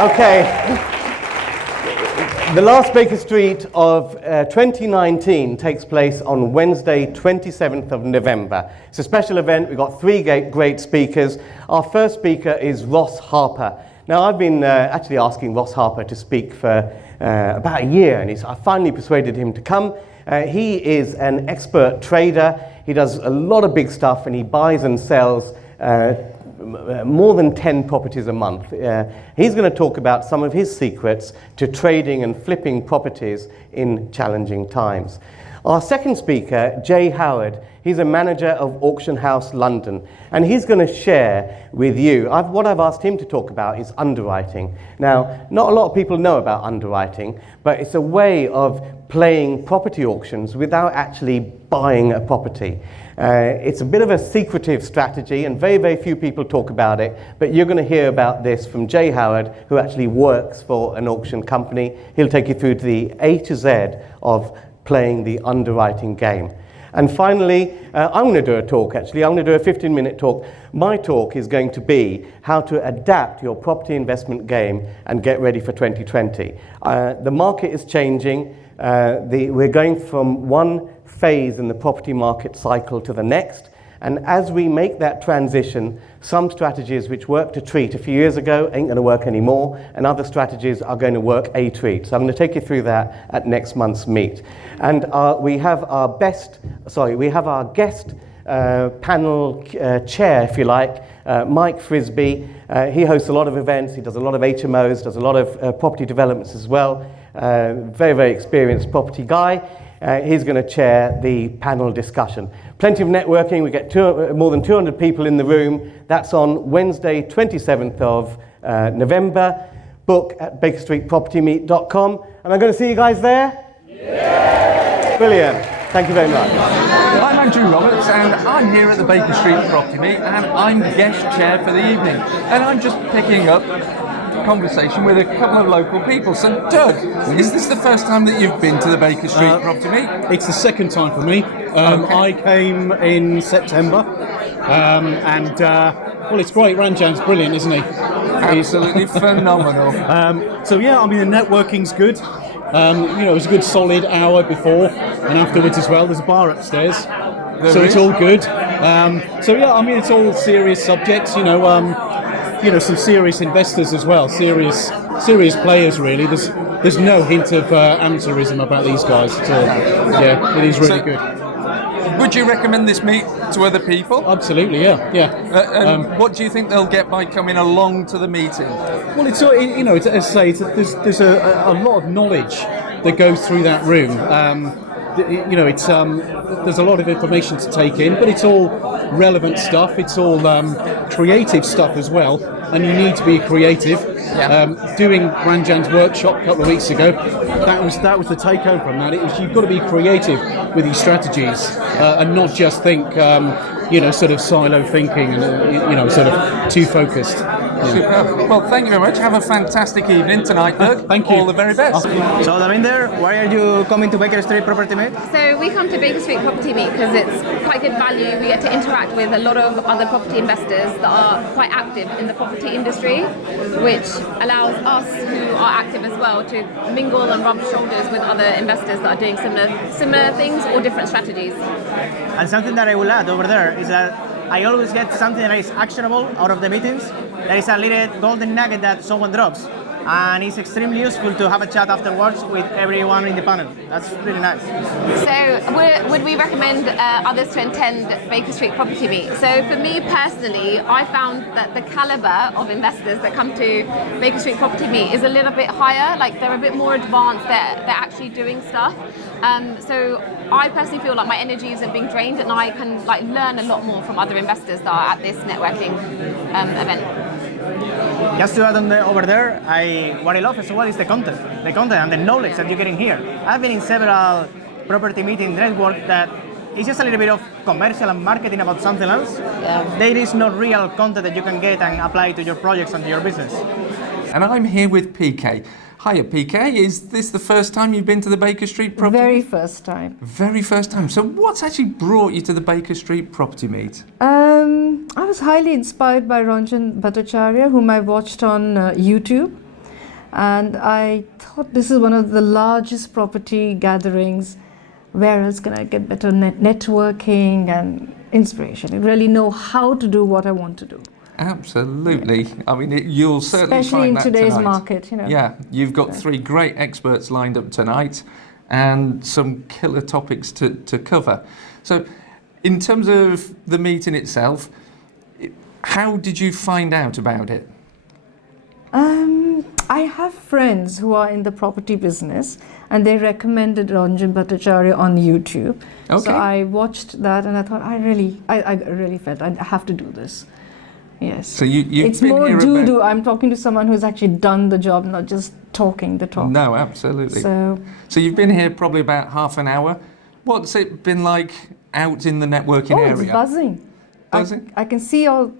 Okay. The last Baker Street of 2019 takes place on Wednesday, 27th of November. It's a special event. We've got three great speakers. Our first speaker is Ross Harper. Now, I've been actually asking Ross Harper to speak for about a year, and I finally persuaded him to come. He is an expert trader. He does a lot of big stuff, and he buys and sells more than 10 properties a month. He's going to talk about some of his secrets to trading and flipping properties in challenging times. Our second speaker, Jay Howard, he's a manager of Auction House London, and he's going to share with you, what I've asked him to talk about is underwriting. Now, not a lot of people know about underwriting, but it's a way of playing property auctions without actually buying a property. It's a bit of a secretive strategy, and very, very few people talk about it, but you're going to hear about this from Jay Howard, who actually works for an auction company. He'll take you through to the A to Z of playing the underwriting game. And finally, I'm going to do a talk, actually. I'm going to do a 15-minute talk. My talk is going to be how to adapt your property investment game and get ready for 2020. The market is changing. We're going from one phase in the property market cycle to the next, and as we make that transition, some strategies which worked a treat a few years ago ain't going to work anymore, and other strategies are going to work a treat. So I'm going to take you through that at next month's meet. And we have our guest panel chair, if you like, Mike Frisbee. He hosts a lot of events. He does a lot of HMOs, does a lot of property developments as well. Very, very experienced property guy. He's going to chair the panel discussion. Plenty of networking. We get more than 200 people in the room. That's on Wednesday, 27th of November. Book at bakerstreetpropertymeet.com. Am I going to see you guys there? Yeah! Brilliant. Thank you very much. I'm Andrew Roberts, and I'm here at the Baker Street Property Meet, and I'm guest chair for the evening. And I'm just picking up conversation with a couple of local people. So, Doug, is this the first time that you've been to the Baker Street Property Meet? It's the second time for me. Okay. I came in September, and well, it's great. Ranjan's brilliant, isn't he? Absolutely phenomenal. So yeah, I mean, the networking's good. It was a good solid hour before and afterwards as well. There's a bar upstairs, so it's all good. So yeah, I mean, it's all serious subjects. Some serious investors as well, serious players really. There's no hint of amateurism about these guys at all. Yeah, it is really good. Would you recommend this meet to other people? Absolutely, yeah. What do you think they'll get by coming along to the meeting? Well, it's as I say, there's a lot of knowledge that goes through that room. There's a lot of information to take in, but it's all relevant stuff. It's all creative stuff as well, and you need to be creative. Yeah. Doing Ranjan's workshop a couple of weeks ago, that was the take home from that. You've got to be creative with these strategies and not just think sort of silo thinking and sort of too focused. Yeah. Well, thank you very much. Have a fantastic evening tonight, Doug. Thank you. All the very best. So, Davinder, why are you coming to Baker Street Property Meet? So we come to Baker Street Property Meet because it's quite good value. We get to interact with a lot of other property investors that are quite active in the property industry, which allows us who are active as well to mingle and rub shoulders with other investors that are doing similar things or different strategies. And something that I will add over there is that I always get something that is actionable out of the meetings. There is a little golden nugget that someone drops, and it's extremely useful to have a chat afterwards with everyone in the panel. That's really nice. So would we recommend others to attend Baker Street Property Meet? So for me personally, I found that the caliber of investors that come to Baker Street Property Meet is a little bit higher, like they're a bit more advanced, they're actually doing stuff. So I personally feel like my energies are being drained, and I can learn a lot more from other investors that are at this networking event. Just to add on over there, what I love as well is the content and the knowledge that you're getting here. I've been in several property meeting network that it's just a little bit of commercial and marketing about something else. Yeah. There is no real content that you can get and apply to your projects and to your business. And I'm here with PK. Hiya, PK. Is this the first time you've been to the Baker Street Property Meet? Very first time. Very first time. So what's actually brought you to the Baker Street Property Meet? I was highly inspired by Ranjan Bhattacharya, whom I watched on YouTube. And I thought this is one of the largest property gatherings. Where else can I get better networking and inspiration? Really know how to do what I want to do. Absolutely. I mean, you'll certainly Especially find in that today's tonight. market, Yeah, you've got 3 great experts lined up tonight and some killer topics to cover. So, in terms of the meeting itself, how did you find out about it? I have friends who are in the property business, and they recommended Ranjan Bhattacharya on YouTube. Okay. So I watched that, and I thought I really felt I have to do this. Yes. So you've it's been more here do. I'm talking to someone who's actually done the job, not just talking the talk. No, absolutely. So you've been here probably about half an hour. What's it been like out in the networking area? It's buzzing. Buzzing? I can see all,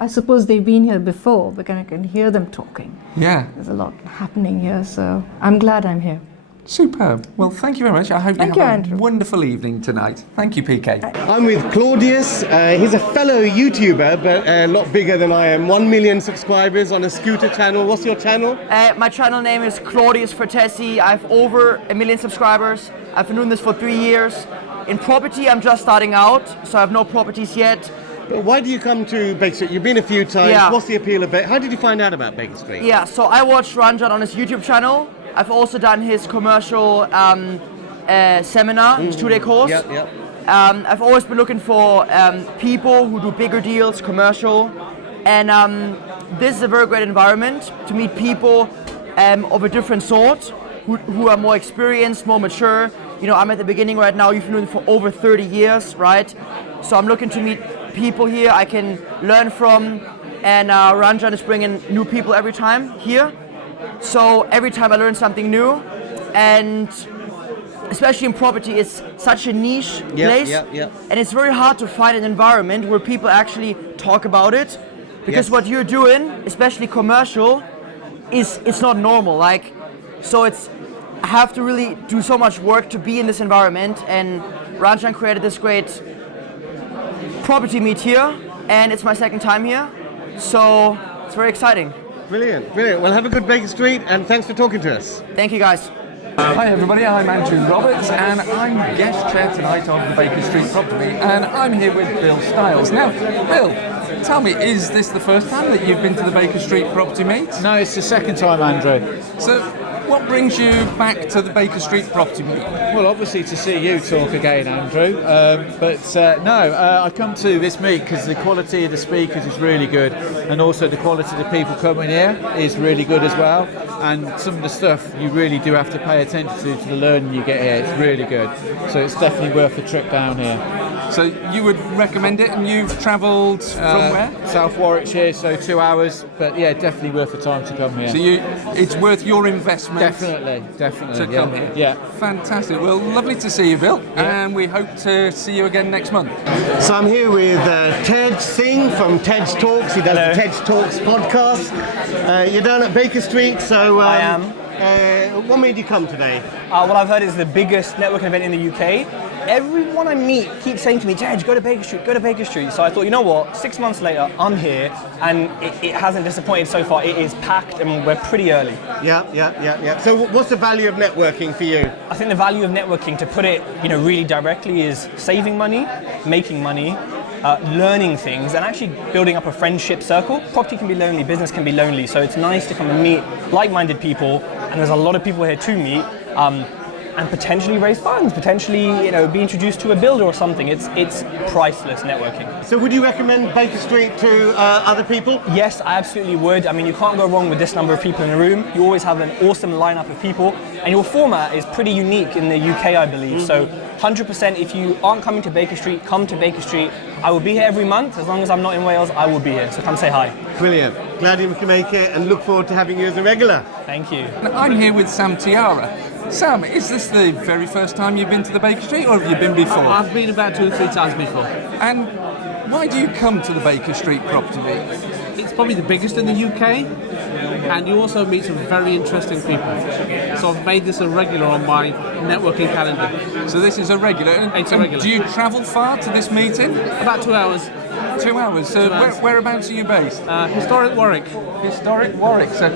I suppose they've been here before, but I can hear them talking. Yeah. There's a lot happening here, so I'm glad I'm here. Superb. Well, thank you very much. I hope you have a Andrew. wonderful evening tonight. Thank you, PK. I'm with Claudius. He's a fellow YouTuber, but a lot bigger than I am. 1 million subscribers on a scooter channel. What's your channel? My channel name is Claudius Fertesi. I have over 1 million subscribers. I've been doing this for 3 years. In property, I'm just starting out, so I have no properties yet. But why do you come to Baker Street? You've been a few times. Yeah. What's the appeal of Baker? How did you find out about Baker Street? Yeah, so I watched Ranjan on his YouTube channel. I've also done his commercial seminar, his 2-day course. Yep. I've always been looking for people who do bigger deals, commercial. And this is a very great environment to meet people of a different sort, who are more experienced, more mature. I'm at the beginning right now. You've been doing it for over 30 years, right? So I'm looking to meet people here I can learn from. And Ranjan is bringing new people every time here. So every time I learn something new. And especially in property, it's such a niche place. And it's very hard to find an environment where people actually talk about it. Because what you're doing, especially commercial, it's not normal. I have to really do so much work to be in this environment, and Ranjan created this great property meet here, and it's my second time here, so it's very exciting. Brilliant. Well, have a good Baker Street, and thanks for talking to us. Thank you, guys. Hi everybody, I'm Andrew Roberts and I'm guest chair tonight of the Baker Street Property and I'm here with Bill Stiles. Now, Bill, tell me, is this the first time that you've been to the Baker Street Property Meet? No, it's the second time, Andrew. So, what brings you back to the Baker Street Property Meet? Well, obviously to see you talk again, Andrew. I come to this meet because the quality of the speakers is really good, and also the quality of the people coming here is really good as well. And some of the stuff you really do have to pay attention to the learning you get here. It's really good. So it's definitely worth a trip down here. So you would recommend it, and you've travelled from where? South Warwickshire, so 2 hours. But yeah, definitely worth the time to come here. So it's worth your investment. Definitely. To come here. Yeah. Fantastic. Well, lovely to see you, Bill, and we hope to see you again next month. So I'm here with Ted Singh from Ted's Talks. He does the Ted's Talks podcast. You're down at Baker Street, so I am. What made you come today? What I've heard is the biggest networking event in the UK. Everyone I meet keeps saying to me, Tej, go to Baker Street, go to Baker Street. So I thought, you know what, 6 months later, I'm here, and it hasn't disappointed so far. It is packed, and we're pretty early. Yeah. So what's the value of networking for you? I think the value of networking, to put it, really directly, is saving money, making money, learning things, and actually building up a friendship circle. Property can be lonely, business can be lonely, so it's nice to come and meet like-minded people, and there's a lot of people here to meet, and potentially raise funds, potentially be introduced to a builder or something. It's priceless networking. So would you recommend Baker Street to other people? Yes, I absolutely would. I mean, you can't go wrong with this number of people in a room. You always have an awesome lineup of people, and your format is pretty unique in the UK, I believe. So 100%, if you aren't coming to Baker Street, come to Baker Street. I will be here every month. As long as I'm not in Wales, I will be here. So come say hi. Brilliant. Glad you can make it, and look forward to having you as a regular. Thank you. I'm here with Sam Tiara. Sam, is this the very first time you've been to the Baker Street, or have you been before? I've been about 2 or 3 times before. And why do you come to the Baker Street Property Meet? It's probably the biggest in the UK, and you also meet some very interesting people. So I've made this a regular on my networking calendar. So this is a regular? It's a regular. Do you travel far to this meeting? About 2 hours. 2 hours. So 2 hours. Whereabouts are you based? Historic Warwick. Historic Warwick. So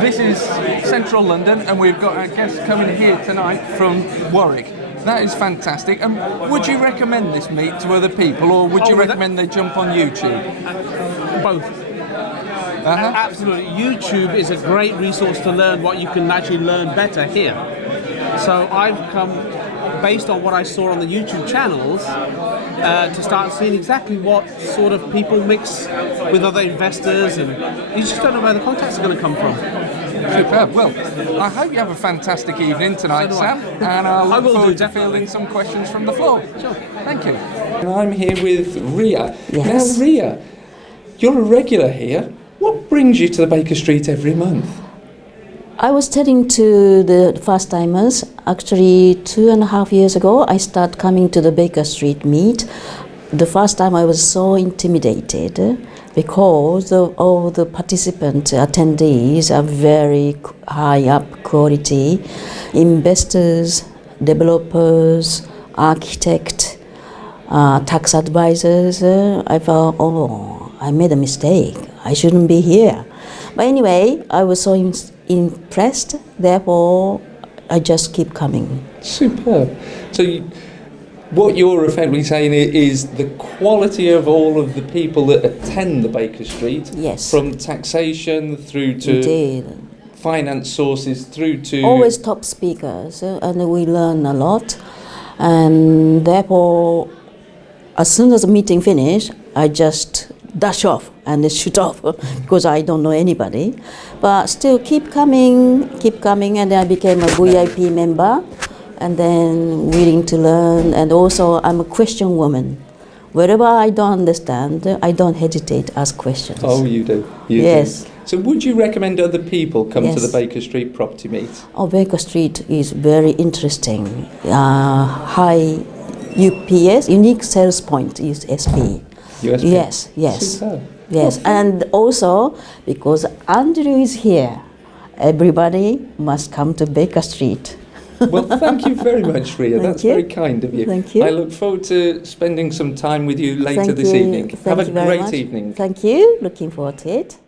this is central London, and we've got our guests coming here tonight from Warwick. That is fantastic. And would you recommend this meet to other people, or would you recommend they jump on YouTube? Both. Absolutely. YouTube is a great resource to learn what you can actually learn better here. So I've come, based on what I saw on the YouTube channels, to start seeing exactly what sort of people mix with other investors, and you just don't know where the contacts are going to come from. Superb. Well, I hope you have a fantastic evening tonight, Sam, and I look forward to fielding some questions from the floor. Sure. Thank you. And I'm here with Ria. Yes. Now, Ria, you're a regular here. What brings you to the Baker Street every month? I was telling to the first timers, actually 2.5 years ago, I started coming to the Baker Street meet. The first time I was so intimidated because all the participant attendees are very high up quality, investors, developers, architects, tax advisors. I thought, oh, I made a mistake. I shouldn't be here. But anyway, I was so impressed, therefore I just keep coming. Superb. So what you're effectively saying is the quality of all of the people that attend the Baker Street, Yes. from taxation through to Indeed. finance sources through to... Always top speakers, and we learn a lot. And therefore, as soon as the meeting finished, I just dash off and shoot off because I don't know anybody. But still keep coming, and then I became a VIP member, and then willing to learn. And also I'm a question woman. Wherever I don't understand, I don't hesitate to ask questions. Oh, you do? Yes. Do. So would you recommend other people come to Yes. the Baker Street property meet? Oh, Baker Street is very interesting. High UPS, unique sales point is SP. USP? Yes. Superb. Yes, and also because Andrew is here, everybody must come to Baker Street. Well, thank you very much, Ria. Thank That's you. very kind of you. Thank you. I look forward to spending some time with you later Thank this you. evening. Thank Have a you very great much. evening. Thank you. Looking forward to it.